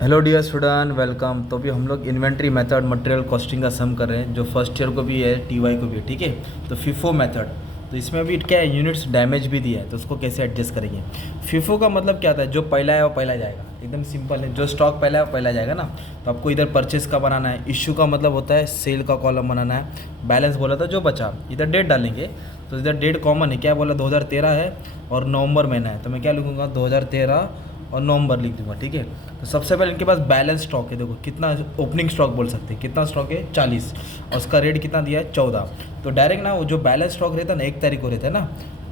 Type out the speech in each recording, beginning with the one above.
Hello dear student, welcome. तो अभी हम लोग इन्वेंट्री मेथड मटेरियल कॉस्टिंग का सम कर रहे हैं, जो फर्स्ट ईयर को भी है, टीवाई को भी है। ठीक है, तो फीफो मेथड, तो इसमें अभी क्या है, यूनिट्स डैमेज भी दिया है, तो उसको कैसे एडजस्ट करेंगे। फीफो का मतलब क्या होता है, जो पहला है वो पहला जाएगा, एकदम सिंपल है। जो स्टॉक पहला है वो पहला जाएगा ना। तो आपको इधर परचेस का बनाना है, इशू का मतलब होता है सेल का कॉलम बनाना है, बैलेंस बोला था जो बचा, इधर डेट डालेंगे। तो इधर डेट कॉमन है, क्या बोला 2013 है और नवंबर महीना है, तो मैं क्या लिखूँगा 2013 और नवंबर लिख दूंगा। ठीक है, तो सबसे पहले इनके पास बैलेंस स्टॉक है, देखो कितना ओपनिंग स्टॉक बोल सकते हैं, कितना स्टॉक है 40, और उसका रेट कितना दिया है 14। तो डायरेक्ट ना वो जो बैलेंस स्टॉक रहता है ना 1 तारीख को रहता है ना,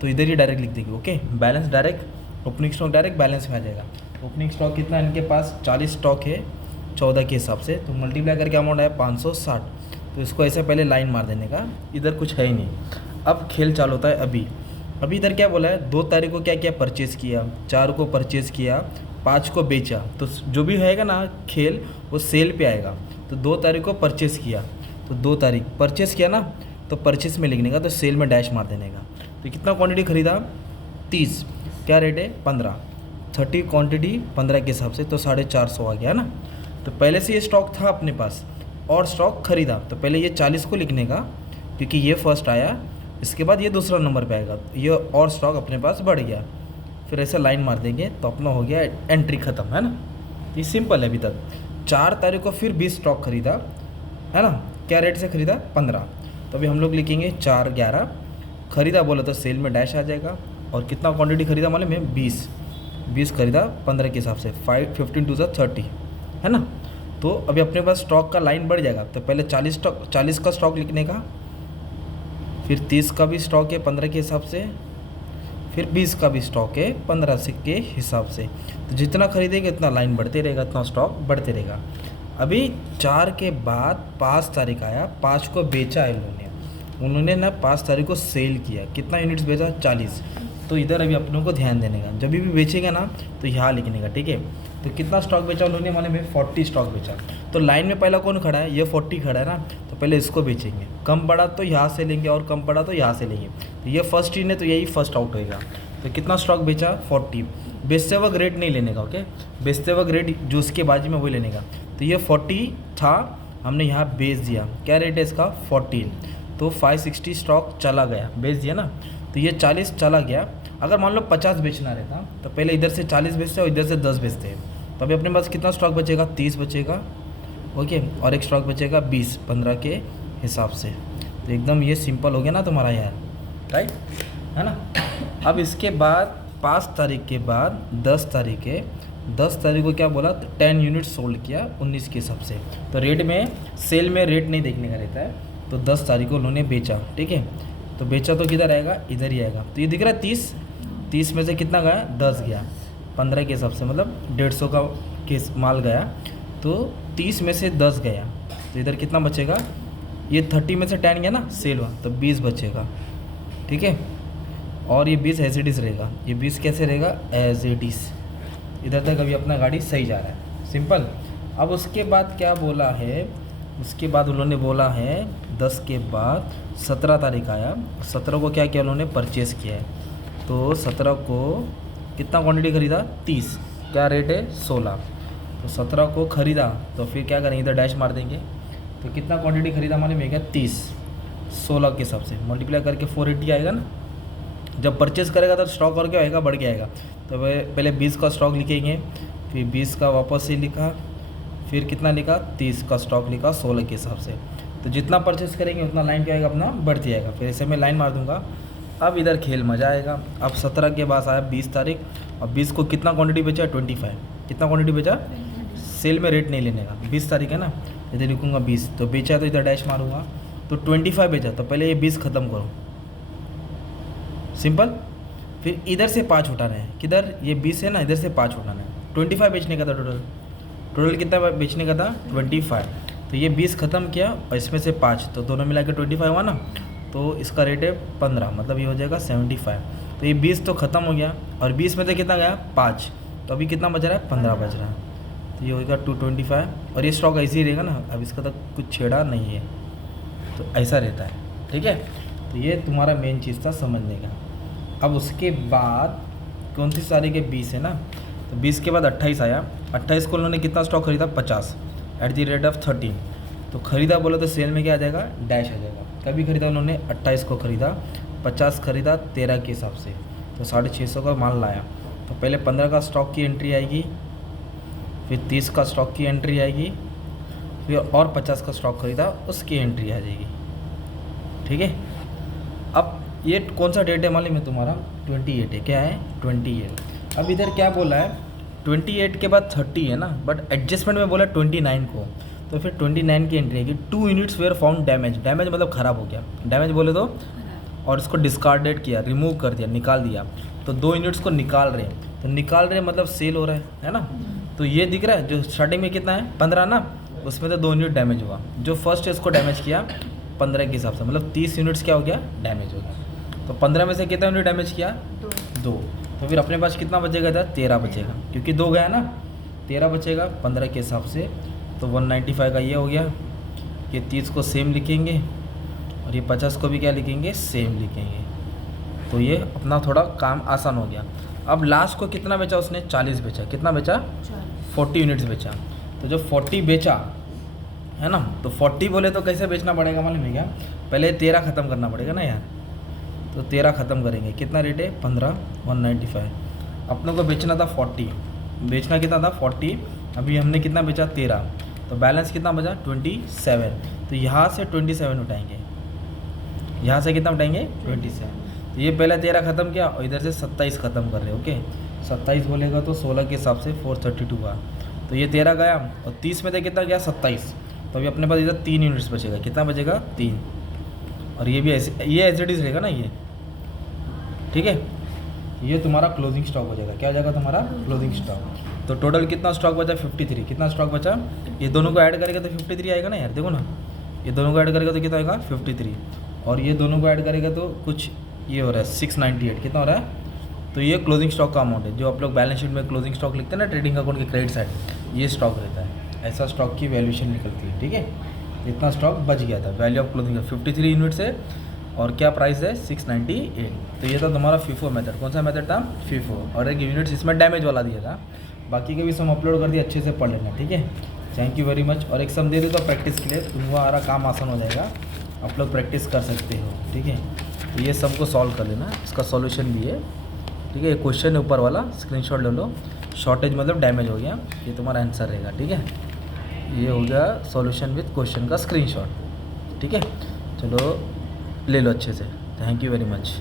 तो इधर ही डायरेक्ट लिख देंगे। Okay, balance direct opening stock direct balance में आ जाएगा। ओपनिंग स्टॉक कितना इनके पास 40 स्टॉक है 14 के हिसाब से, तो मल्टीप्लाई करके अमाउंट आया 560। तो इसको ऐसे पहले लाइन मार देने का, इधर कुछ है ही नहीं। अब खेल चालू होता है। अभी इधर क्या बोला है, 2 तारीख को क्या क्या परचेज़ किया, 4 को परचेज़ किया, 5 को बेचा। तो जो भी रहेगा ना खेल वो सेल पे आएगा। तो 2 तारीख को परचेज़ किया, तो 2 तारीख परचेज़ किया ना, तो परचेज़ में लिखने का, तो सेल में डैश मार देने का। तो कितना क्वांटिटी खरीदा 30, क्या रेट है 15, 30 क्वांटिटी 15 के हिसाब से, तो 450 आ गया ना। तो पहले से ये स्टॉक था अपने पास और स्टॉक खरीदा, तो पहले ये 40 को लिखने का, क्योंकि ये फर्स्ट आया, इसके बाद ये दूसरा नंबर पे आएगा, ये और स्टॉक अपने पास बढ़ गया। फिर ऐसे लाइन मार देंगे तो अपना हो गया एंट्री ख़त्म, है ना। ये सिंपल है। अभी तक 4 तारीख को फिर 20 स्टॉक खरीदा, है ना। क्या रेट से खरीदा 15, तो अभी हम लोग लिखेंगे 411 खरीदा, बोला तो सेल में डैश आ जाएगा। और कितना क्वांटिटी खरीदा मालूम है 20 खरीदा 15 के हिसाब से, 15 2 30, है ना। तो अभी अपने पास स्टॉक का लाइन बढ़ जाएगा, तो पहले 40 का स्टॉक लिखने का, फिर 30 का भी स्टॉक है 15 के हिसाब से, फिर 20 का भी स्टॉक है 15 से के हिसाब से। तो जितना खरीदेंगे उतना लाइन बढ़ते रहेगा, उतना स्टॉक बढ़ते रहेगा। अभी 4 के बाद 5 तारीख आया, 5 को बेचा है उन्होंने ना 5 तारीख को सेल किया, कितना यूनिट्स बेचा 40। तो इधर अभी अपनों को ध्यान देने का, जब भी बेचेगा ना तो यहाँ लिखने का। ठीक है, तो कितना स्टॉक बेचा उन्होंने, माने में 40 स्टॉक बेचा। तो लाइन में पहला कौन खड़ा है, ये 40 खड़ा है ना, तो पहले इसको बेचेंगे। कम पड़ा तो यहाँ से लेंगे और कम पड़ा तो यहाँ से लेंगे। तो ये फर्स्ट इन है, तो यही फर्स्ट आउट होएगा। तो कितना स्टॉक बेचा 40, बेचते वक्त रेट नहीं लेने का। ओके, बेचते वक्त रेट जो उसके बाजू में वही लेने का। तो ये 40 था, हमने यहाँ बेच दिया, क्या रेट है इसका 14, तो 560 स्टॉक चला गया, बेच दिया ना। तो ये 40 चला गया। अगर मान लो 50 बेचना रहता तो पहले इधर से 40 बेचते और इधर से 10 बेचते हैं, तो अभी अपने पास कितना स्टॉक बचेगा 30 बचेगा। ओके, और एक स्टॉक बचेगा 20 15 के हिसाब से। तो एकदम ये सिंपल हो गया ना तुम्हारा यार, राइट, है ना। अब इसके बाद 5 तारीख के बाद 10 तारीख है, 10 तारीख को क्या बोला, 10 यूनिट सोल्ड किया 19 के हिसाब से। तो रेट में, सेल में रेट नहीं देखने का रहता है। तो 10 तारीख को उन्होंने बेचा, ठीक है, तो बेचा तो किधर आएगा, इधर ही आएगा। तो ये दिख रहा है 30 में से कितना गया 10 गया, 15 के हिसाब से मतलब 150 का केस माल गया, तो 30 में से 10 गया, तो इधर कितना बचेगा, ये 30 में से 10 गया ना सेल हुआ, तो 20 बचेगा। ठीक है, और ये 20 एज इट इज़ रहेगा, ये 20 कैसे रहेगा एज इट इज़। इधर तक अभी अपना गाड़ी सही जा रहा है, सिंपल। अब उसके बाद क्या बोला है, उसके बाद उन्होंने बोला है 10 के बाद 17 तारीख आया, 17 को क्या किया उन्होंने परचेज़ किया है। तो 17 को कितना क्वांटिटी खरीदा 30, क्या रेट है 16, तो 17 को खरीदा, तो फिर क्या करेंगे इधर डैश मार देंगे। तो कितना क्वांटिटी खरीदा माने में क्या 30, 16 के हिसाब से मल्टीप्लाई करके 480 आएगा ना। जब परचेज़ करेगा तो स्टॉक और क्या आएगा, बढ़ के आएगा। तो पहले 20 का स्टॉक लिखेंगे, फिर 20 का वापस से लिखा, फिर कितना लिखा 30 का स्टॉक लिखा 16 के हिसाब से। तो जितना परचेस करेंगे उतना लाइन क्या आएगा अपना बढ़ती आएगा। फिर ऐसे मैं लाइन मार दूंगा। अब इधर खेल मज़ा आएगा। अब 17 के पास आया 20 तारीख, और 20 को कितना क्वांटिटी बेचा 25, कितना क्वांटिटी बेचा, सेल में रेट नहीं लेने का, 20 तारीख है ना, इधर लिखूँगा 20, तो बेचा तो इधर डैश मारूंगा, तो 25 बेचा, तो पहले ये 20 ख़त्म करो, सिंपल। फिर इधर से 5 उठाना है, किधर ये 20 है ना, इधर से 5 उठाना है। 25 बेचने का था टोटल कितना बेचने का था 25। तो ये 20 ख़त्म किया और इसमें से 5, तो दोनों मिला के 25 हुआ ना। तो इसका रेट है 15, मतलब ये हो जाएगा 75। तो ये 20 तो ख़त्म हो गया, और 20 में से कितना गया 5, तो अभी कितना बच रहा है 15 बच रहा है। तो ये होगा 225, और ये स्टॉक ऐसे ही रहेगा ना, अब इसका तक कुछ छेड़ा नहीं है, तो ऐसा रहता है। ठीक है, तो ये तुम्हारा मेन चीज़ था समझने का। अब उसके बाद 29 तारीख के 20 है ना, तो 20 के बाद 28 आया, 28 को उन्होंने कितना स्टॉक खरीदा 50 एट द रेट ऑफ 13। तो खरीदा बोले तो सेल में क्या आ जाएगा डैश आ जाएगा। कभी खरीदा उन्होंने 28 को खरीदा, 50 खरीदा 13 के हिसाब से, तो 650 का माल लाया। तो पहले 15 का स्टॉक की एंट्री आएगी, फिर 30 का स्टॉक की एंट्री आएगी, फिर और 50 का स्टॉक खरीदा उसकी एंट्री आ जाएगी। ठीक है। अब ये कौन सा डेट है मालूम है तुम्हारा 28 है। क्या है 28। अब इधर क्या बोला है 28 के बाद 30 है ना, बट एडजस्टमेंट में बोला 29 को, तो फिर 29 की एंट्री आएगी। 2 units were found damage, damage मतलब ख़राब हो गया, डैमेज बोले तो, और इसको डिस्कार्डेड किया, रिमूव कर दिया, निकाल दिया। तो 2 यूनिट्स को निकाल रहे हैं, तो निकाल रहे हैं मतलब सेल हो रहा है ना। तो ये दिख रहा है जो स्टार्टिंग में कितना है 15 ना, उसमें तो 2 यूनिट डैमेज हुआ। जो फर्स्ट है इसको डैमेज किया 15 के हिसाब से, मतलब 30 यूनिट्स क्या हो गया डैमेज हो गया। तो 15 में से कितना यूनिट डैमेज किया 2। तो फिर अपने पास कितना बचेगा था 13 बचेगा, क्योंकि 2 गया ना, 13 बचेगा 15 के हिसाब से। तो 195 का ये हो गया। ये 30 को सेम लिखेंगे और ये 50 को भी क्या लिखेंगे सेम लिखेंगे। तो ये अपना थोड़ा काम आसान हो गया। अब लास्ट को कितना बेचा उसने 40 बेचा। कितना बेचा 40 यूनिट्स बेचा। तो जब 40 बेचा है ना, तो 40 बोले तो कैसे बेचना पड़ेगा मालूम है क्या, पहले 13 ख़त्म करना पड़ेगा ना यार। तो 13 ख़त्म करेंगे, कितना रेट है 15, 195। अपनों को बेचना था 40, बेचना कितना था 40, अभी हमने कितना बेचा 13, तो बैलेंस कितना बचा 27। तो यहाँ से 27 उठाएंगे, यहाँ से कितना उठाएंगे 27। तो ये पहले 13 ख़त्म किया और इधर से 27 ख़त्म कर रहे हैं। ओके 27 बोलेगा तो 16 के हिसाब से 432 का। तो ये 13 गया और 30 में से कितना गया 27। तो अभी अपने पास इधर 3 यूनिट्स बचेगा। कितना बचेगा 3। और ये भी ऐसे, ये एज इट इज़ रहेगा ना ये। ठीक है, ये तुम्हारा क्लोजिंग स्टॉक हो जाएगा। क्या हो जाएगा तुम्हारा क्लोजिंग स्टॉक। तो टोटल कितना स्टॉक बचा 53। कितना स्टॉक बचा, ये दोनों को ऐड करेगा तो 53 आएगा ना यार। देखो ना, ये दोनों को ऐड करेगा तो कितना आएगा 53, और ये दोनों को ऐड करेगा तो कुछ ये हो रहा है 698। कितना हो रहा है। तो ये क्लोजिंग स्टॉक का अमाउंट है। जो आप लोग बैलेंस शीट में क्लोजिंग स्टॉक लिखते हैं ना ट्रेडिंग अकाउंट के क्रेडिट साइड, ये स्टॉक रहता है। ऐसा स्टॉक की वैल्यूएशन निकलती है। ठीक है, इतना स्टॉक बच गया था। वैल्यू ऑफ क्लोजिंग 53 यूनिट्स है और क्या प्राइस है 698। तो ये था तुम्हारा फीफो मेथड। कौन सा मेथड था फीफो, और एक यूनिट्स इसमें डैमेज वाला दिया था। बाकी के भी सम अपलोड कर दिए, अच्छे से पढ़ लेना। ठीक है, थैंक यू वेरी मच। और एक सम दे दो तो प्रैक्टिस के लिए तुम्हारा काम आसान हो जाएगा, आप लोग प्रैक्टिस कर सकते हो। ठीक है, तो ये सम को सॉल्व कर लेना, इसका सॉल्यूशन भी है। ठीक है, ये क्वेश्चन है ऊपर वाला, स्क्रीनशॉट ले लो। शॉर्टेज मतलब डैमेज हो गया, ये तुम्हारा आंसर रहेगा। ठीक है, ये हो गया सॉल्यूशन विद क्वेश्चन का स्क्रीनशॉट। ठीक है, चलो ले लो अच्छे से। Thank you very much.